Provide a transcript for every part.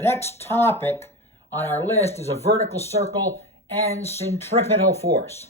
The next topic on our list is a vertical circle and centripetal force.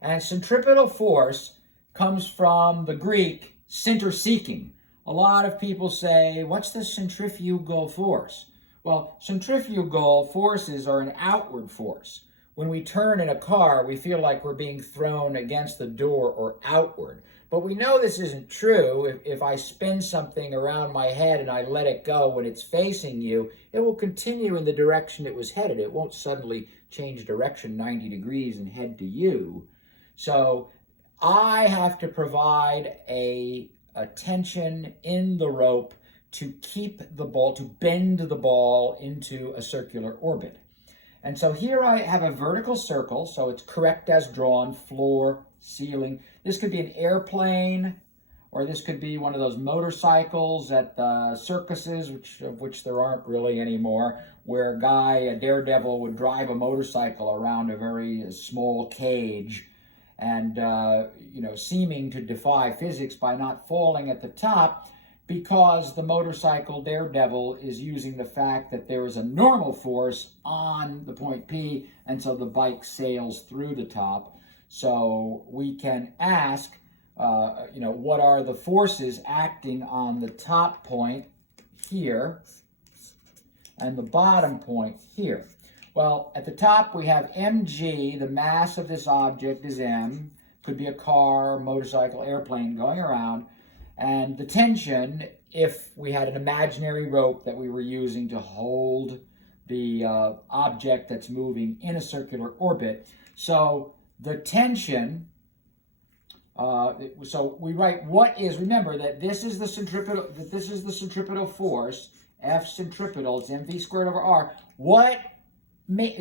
And centripetal force comes from the Greek center-seeking. A lot of people say, what's the centrifugal force? Well, centrifugal forces are an outward force. When we turn in a car, we feel like we're being thrown against the door or outward. But we know this isn't true. If I spin something around my head and I let it go when it's facing you, it will continue in the direction it was headed. It won't suddenly change direction 90 degrees and head to you. So I have to provide a tension in the rope to keep the ball, to bend the ball into a circular orbit. And so here I have a vertical circle, so it's correct as drawn, floor, ceiling. This could be an airplane, or this could be one of those motorcycles at the circuses, of which there aren't really anymore, where a daredevil, would drive a motorcycle around a very small cage and, seeming to defy physics by not falling at the top, because the motorcycle daredevil is using the fact that there is a normal force on the point P, and so the bike sails through the top. So we can ask, what are the forces acting on the top point here and the bottom point here? Well, at the top we have mg, the mass of this object is m, could be a car, motorcycle, airplane going around, and the tension, if we had an imaginary rope that we were using to hold the object that's moving in a circular orbit. So the tension, so we write remember that this is the centripetal force, F centripetal, it's mv squared over r.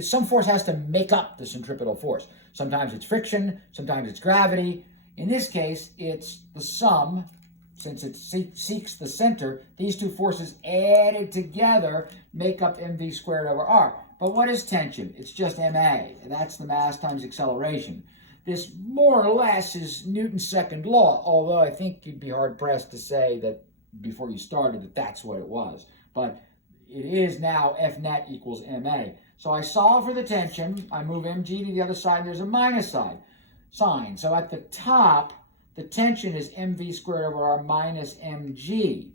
Some force has to make up the centripetal force. Sometimes it's friction, sometimes it's gravity. In this case, it's the sum. Since it seeks the center, these two forces added together make up mv squared over r. But what is tension? It's just ma. That's the mass times acceleration. This more or less is Newton's second law, although I think you'd be hard-pressed to say that before you started that that's what it was. But it is now F net equals ma. So I solve for the tension. I move mg to the other side. There's a minus sign. So at the top, the tension is mv squared over r minus mg.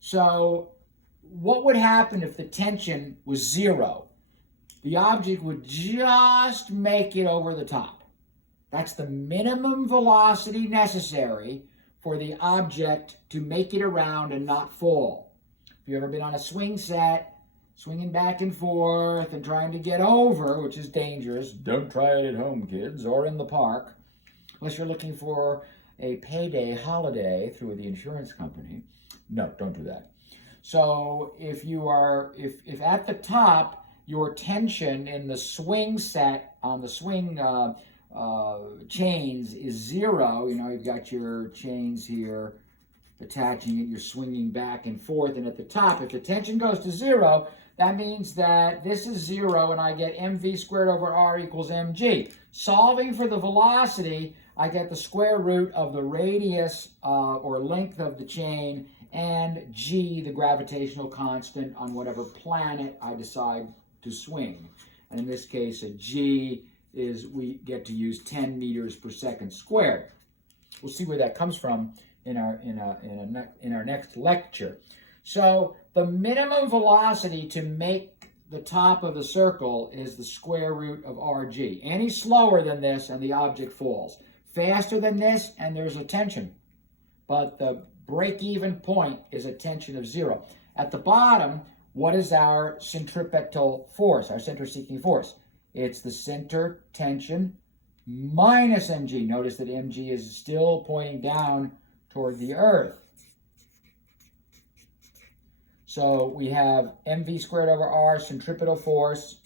So what would happen if the tension was 0? The object would just make it over the top. That's the minimum velocity necessary for the object to make it around and not fall. If you've ever been on a swing set, swinging back and forth and trying to get over, which is dangerous, don't try it at home, kids, or in the park, unless you're looking for a payday holiday through the insurance company. No, don't do that. So if at the top your tension in the swing set on the swing chains is 0, you've got your chains here attaching it, you're swinging back and forth, and at the top, if the tension goes to 0, that means that this is 0 and I get mv squared over r equals mg. Solving for the velocity, I get the square root of the radius or length of the chain and g, the gravitational constant on whatever planet I decide to swing. And in this case, a g is, we get to use 10 meters per second squared. We'll see where that comes from in our next lecture. So the minimum velocity to make the top of the circle is the square root of rg. Any slower than this and the object falls. Faster than this and there's a tension. But the break-even point is a tension of 0. At the bottom, what is our centripetal force, our center-seeking force? It's the center tension minus mg. Notice that mg is still pointing down toward the earth. So we have mv squared over r, centripetal force,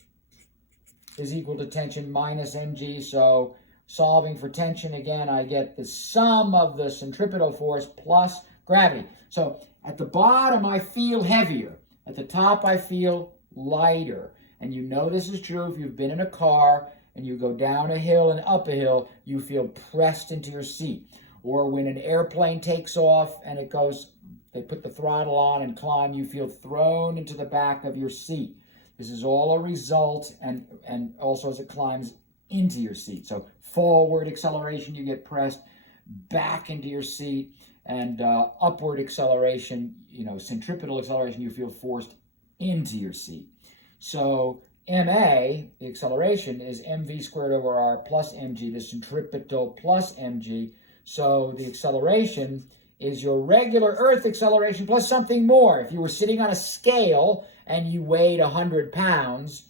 is equal to tension minus mg. So solving for tension again, I get the sum of the centripetal force plus gravity. So at the bottom, I feel heavier. At the top, I feel lighter. And you know this is true if you've been in a car and you go down a hill and up a hill, you feel pressed into your seat. Or when an airplane takes off and they put the throttle on and climb, you feel thrown into the back of your seat. This is all a result, and also as it climbs into your seat. So forward acceleration, you get pressed back into your seat, and upward acceleration, centripetal acceleration, you feel forced into your seat. So MA, the acceleration, is mv squared over r plus mg, the centripetal plus mg. So the acceleration is your regular Earth acceleration plus something more. If you were sitting on a scale and you weighed 100 pounds,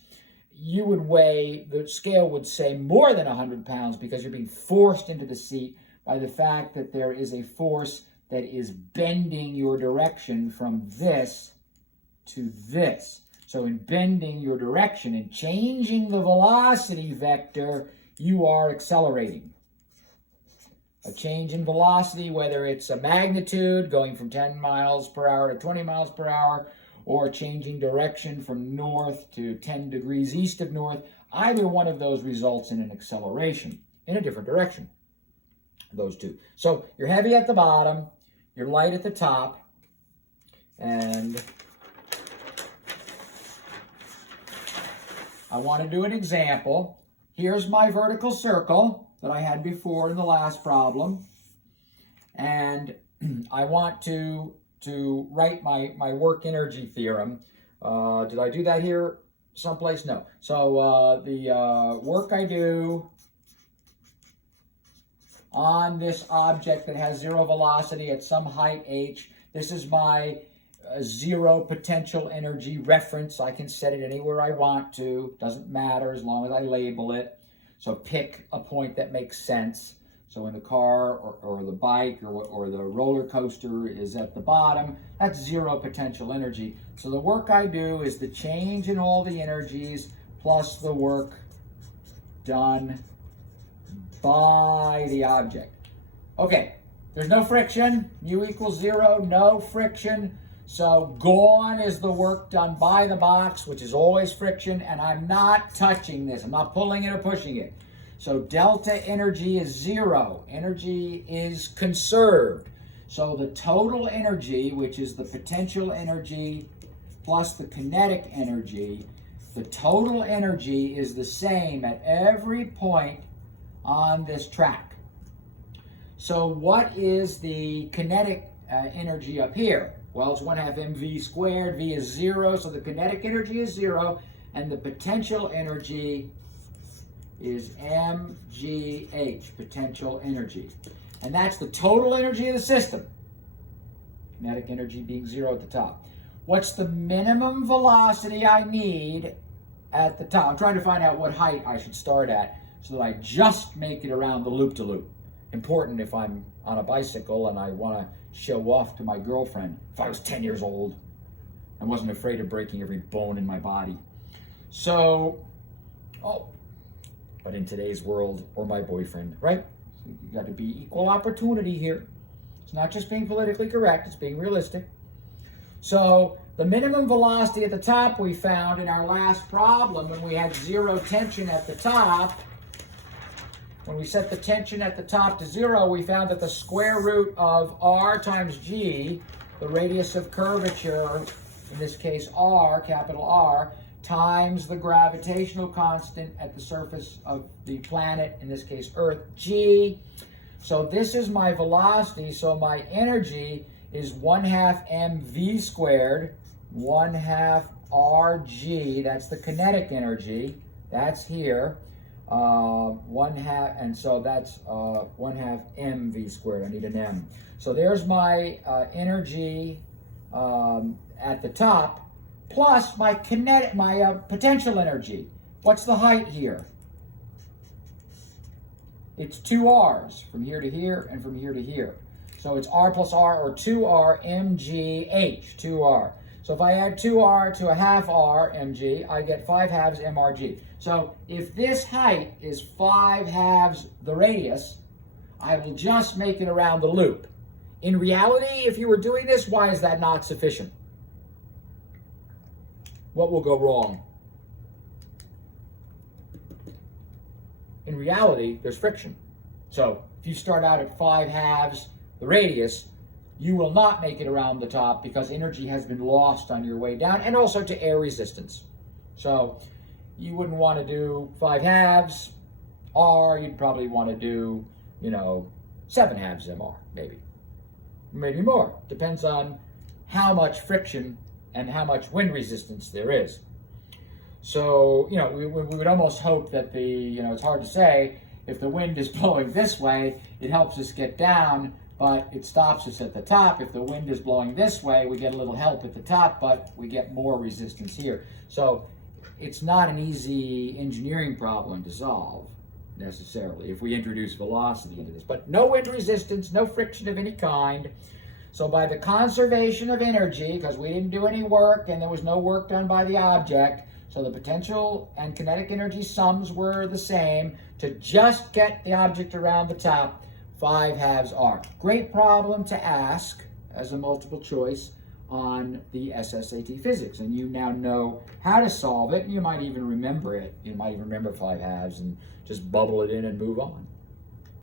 the scale would say more than 100 pounds because you're being forced into the seat by the fact that there is a force that is bending your direction from this to this. So in bending your direction and changing the velocity vector, you are accelerating. A change in velocity, whether it's a magnitude going from 10 miles per hour to 20 miles per hour, or changing direction from north to 10 degrees east of north, either one of those results in an acceleration in a different direction. Those two. So you're heavy at the bottom, you're light at the top, and I want to do an example. Here's my vertical circle that I had before in the last problem, and I want to write my work energy theorem. Did I do that here someplace? No. So the work I do on this object that has zero velocity at some height h, this is my zero potential energy reference. I can set it anywhere I want to. Doesn't matter as long as I label it. So pick a point that makes sense. So when the car or the bike or the roller coaster is at the bottom, that's zero potential energy. So the work I do is the change in all the energies plus the work done by the object. Okay, there's no friction. U equals 0, no friction. So gone is the work done by the box, which is always friction, and I'm not touching this. I'm not pulling it or pushing it. So delta energy is 0. Energy is conserved. So the total energy, which is the potential energy plus the kinetic energy, the total energy is the same at every point on this track. So what is the kinetic energy up here? Well, it's 1/2 mv squared. V is 0, so the kinetic energy is 0, and the potential energy is mgh, potential energy. And that's the total energy of the system. Kinetic energy being 0 at the top. What's the minimum velocity I need at the top? I'm trying to find out what height I should start at so that I just make it around the loop-to-loop. Important if I'm on a bicycle and I want to show off to my girlfriend. If I was 10 years old and wasn't afraid of breaking every bone in my body. So, but in today's world, or my boyfriend, right? So you got to be equal opportunity here. It's not just being politically correct, it's being realistic. So the minimum velocity at the top we found in our last problem when we had zero tension at the top. When we set the tension at the top to 0, we found that the square root of r times g, the radius of curvature, in this case r, capital R, times the gravitational constant at the surface of the planet, in this case Earth, g. So this is my velocity, so my energy is 1/2 mv squared, 1/2 rg, that's the kinetic energy, that's here. 1/2, and so that's 1/2 mv squared. I need an m. So there's my energy at the top, plus my potential energy. What's the height here? It's 2 r's from here to here and from here to here. So it's r plus r, or 2r mgh, 2r. So if I add 2r to 1/2 r mg, I get 5/2 mrg. So if this height is 5/2 the radius, I will just make it around the loop. In reality, if you were doing this, why is that not sufficient? What will go wrong? In reality, there's friction. So if you start out at 5/2 the radius, you will not make it around the top because energy has been lost on your way down, and also to air resistance. So you wouldn't want to do 5/2 R, you'd probably want to do, 7/2 MR, maybe more. Depends on how much friction and how much wind resistance there is. So, we would almost hope that it's hard to say, if the wind is blowing this way, it helps us get down, but it stops us at the top. If the wind is blowing this way, we get a little help at the top, but we get more resistance here. So it's not an easy engineering problem to solve, necessarily, if we introduce velocity into this. But no wind resistance, no friction of any kind. So by the conservation of energy, because we didn't do any work and there was no work done by the object, so the potential and kinetic energy sums were the same, to just get the object around the top, 5/2 R. Great problem to ask as a multiple choice on the SSAT physics. And you now know how to solve it. You might even remember it. You might even remember 5/2 and just bubble it in and move on.